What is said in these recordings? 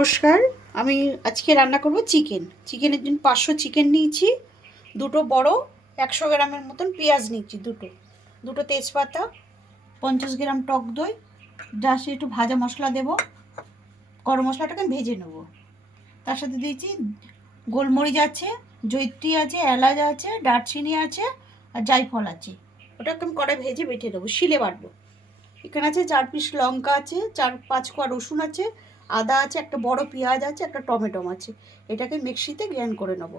নমস্কার, আমি আজকে রান্না করব চিকেনের জন্য 500 চিকেন নিয়েছি, দুটো বড় 100 গ্রামের মতন পেঁয়াজ নিয়েছি, দুটো তেজপাতা, 50 গ্রাম টক দই, জাস্ট একটু ভাজা মশলা দেব, গরম মশলাটাকে ভেজে নেব। তার সাথে দিয়েছি গোলমরিচ আছে, জয়িত্রী আছে, এলাচ আছে, দারচিনি আছে আর জায়ফল আছে। ওটাকে আমি কড়াই ভেজে বেটে দেবো, শিলে বাটবো। এখানে আছে 4 পিস লঙ্কা আছে, 4-5 কোয়া রসুন আছে, আদা আছে, একটা বড় পেঁয়াজ আছে, একটা টমেটো আছে। এটাকে মিক্সিতে গ্রাইন্ড করে নেব।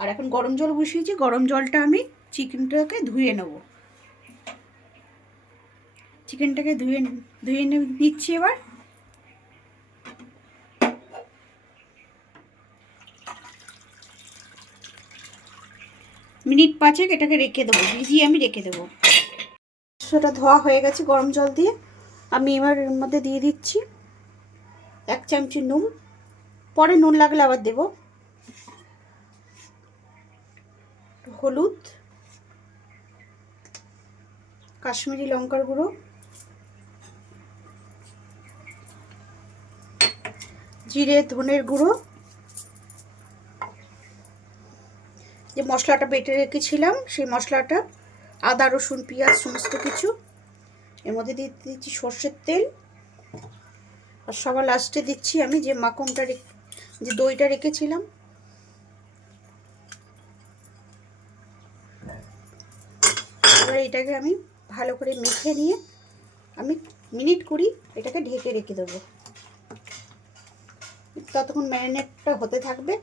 আর এখন গরম জল বসিয়েছি, গরম জলটা আমি চিকেনটাকে ধুয়ে নেব। চিকেনটাকে ধুয়ে নিচ্ছি এবার। মিনিট 5 এটাকে রেখে দেবো, ভিজিয়ে আমি রেখে দেবো। সেটা ধোয়া হয়ে গেছে গরম জল দিয়ে। আমি এবার এর মধ্যে দিয়ে দিচ্ছি 1 চামচি নুন, পরে নুন লাগলে আবার দেবো। হলুদ, কাশ্মীরি লঙ্কার গুঁড়ো, জিরে ধনের গুঁড়ো, যে মশলাটা বেটে রেখেছিলাম সেই মশলাটা, আদা রসুন পেঁয়াজ সমস্ত কিছু। এর মধ্যে দিয়ে দিচ্ছি সর্ষের তেল। আর সবার লাস্টে দিচ্ছি আমি যে মাখনটা যে দইটা রেখেছিলাম। এবার এটাকে আমি ভালো করে মেখে নিয়ে আমি মিনিট 20 এটাকে ঢেকে রেখে দেবো। ততক্ষণ ম্যারিনেটটা হতে থাকবে।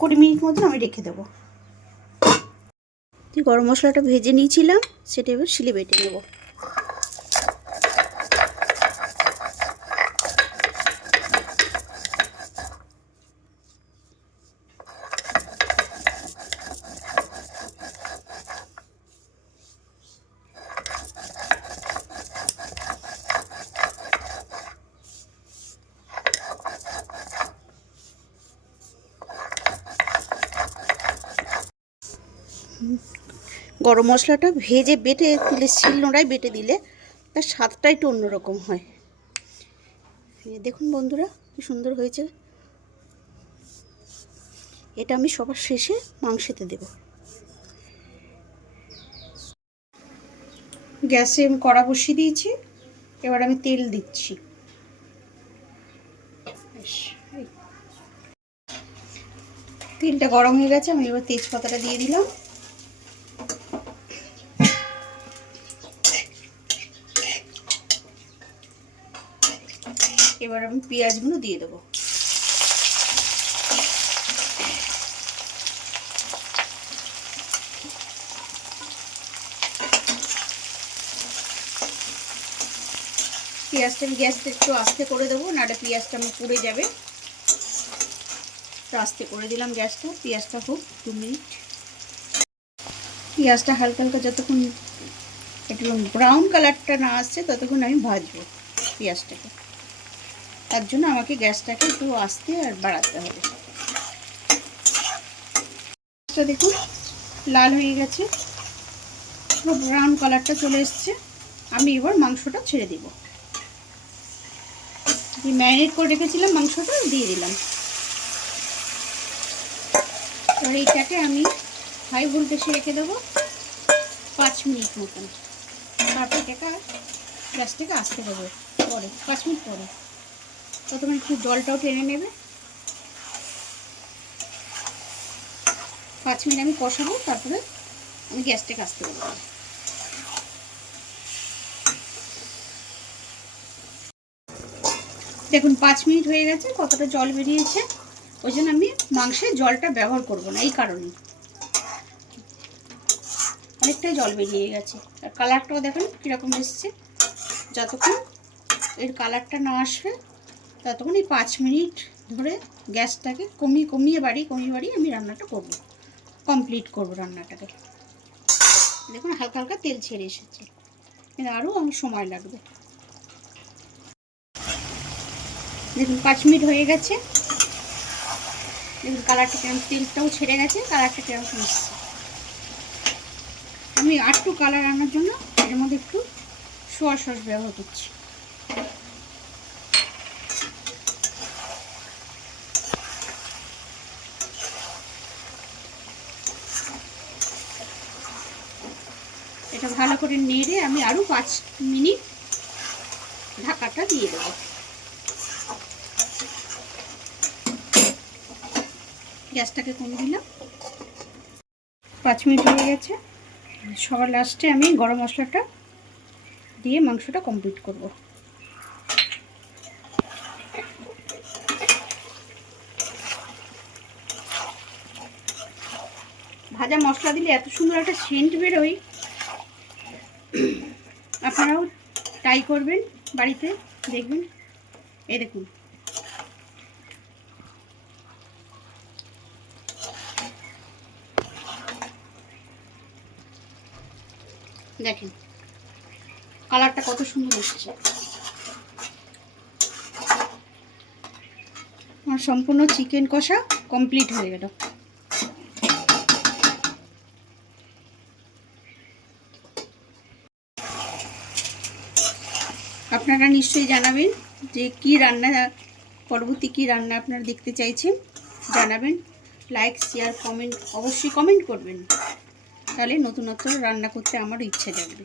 কুড়ি মিনিট মতন আমি রেখে দেবো। গরম মশলাটা ভেজে নিয়েছিলাম, সেটা এবার শিলে বেটে নেব। গরম মশলাটা ভেজে বেটে দিলে, শিলনোড়ায় বেটে দিলে তার স্বাদটা একটু অন্যরকম হয়। দেখুন বন্ধুরা কি সুন্দর হয়েছে। এটা আমি সবার শেষে মাংসেতে দেব। গ্যাসে আমি কড়া বসিয়ে দিয়েছি, এবার আমি তেল দিচ্ছি। তেলটা গরম হয়ে গেছে, আমি এবার তেজপাতাটা দিয়ে দিলাম। এবার আমি পেঁয়াজগুলো দিয়ে দেবো। পেঁয়াজটা আমি গ্যাসটা একটু আস্তে করে দেবো, নাহলে পেঁয়াজটা আমার পুড়ে যাবে। তো আস্তে করে দিলাম গ্যাসটা। পেঁয়াজটা হোক 2 মিনিট। পেঁয়াজটা হালকা হালকা যতক্ষণ একটু ব্রাউন কালারটা না আসছে ততক্ষণ আমি ভাজবো পেঁয়াজটাকে। তার জন্য আমাকে গ্যাসটাকে একটু আস্তে আর বাড়াতে হবে। দেখুন লাল হয়ে গেছে, পুরো ব্রাউন কালারটা চলে এসছে। আমি এবার মাংসটা ছেড়ে দিব। যে ম্যারিনেট করে রেখেছিলাম মাংসটা দিয়ে দিলাম। এবার এইটাকে আমি হাই ভোল্টেজে রেখে দেবো 5 মিনিট মতন। তারপর এটাকে গ্যাসটাকে আস্তে দেবো পরে 5 মিনিট পরে। ততক্ষণ একটু জলটাও টেনে নেবে। 5 মিনিট আমি কষাবো, তারপরে আমি গ্যাসটাকে আস্তে দেবো। দেখুন 5 মিনিট হয়ে গেছে, কতটা জল বেরিয়েছে। ওই জন্য আমি মাংসের জলটা ব্যবহার করব না, এই কারণে অনেকটাই জল বেরিয়ে গেছে। আর কালারটাও দেখুন কীরকম এসছে। যতক্ষণ এর কালারটা না আসবে ততক্ষণ এই 5 মিনিট ধরে গ্যাসটাকে কমিয়ে বাড়িয়ে আমি রান্নাটা করব, কমপ্লিট করব রান্নাটাকে। দেখুন হালকা হালকা তেল ছেড়ে এসেছে, কিন্তু আরও অনেক সময় লাগবে। দেখুন 5 মিনিট হয়ে গেছে। দেখুন কালারটা কেমন, তেলটাও ছেড়ে গেছে, কালারটা কেমন এসছে। আমি আরটু কালার আনার জন্য এর মধ্যে একটু সোয়া সস ব্যবহার করছি। এটা ভালো করে নেড়ে আমি আরও 5 মিনিট ঢাকাটা দিয়ে দেবো। গ্যাসটাকে কমে দিলাম। 5 মিনিট হয়ে গেছে। সবার লাস্টে আমি গরম মশলাটা দিয়ে মাংসটা কমপ্লিট করব। ভাজা মশলা দিলে এত সুন্দর একটা সেন্ট বেরোয়, আপনারাও ট্রাই করবেন বাড়িতে, দেখবেন। এই দেখুন দেখেন কালারটা কত সুন্দর এসেছে। আমার সম্পূর্ণ চিকেন কষা কমপ্লিট হয়ে গেল। আপনারা নিশ্চয়ই জানাবেন যে কি রান্না, পরবর্তী কি রান্না আপনারা দেখতে চাইছেন, জানাবেন। লাইক, শেয়ার, কমেন্ট, অবশ্যই কমেন্ট করবেন, তাহলে নতুনত্ব রান্না করতে আমার ইচ্ছে জাগবে।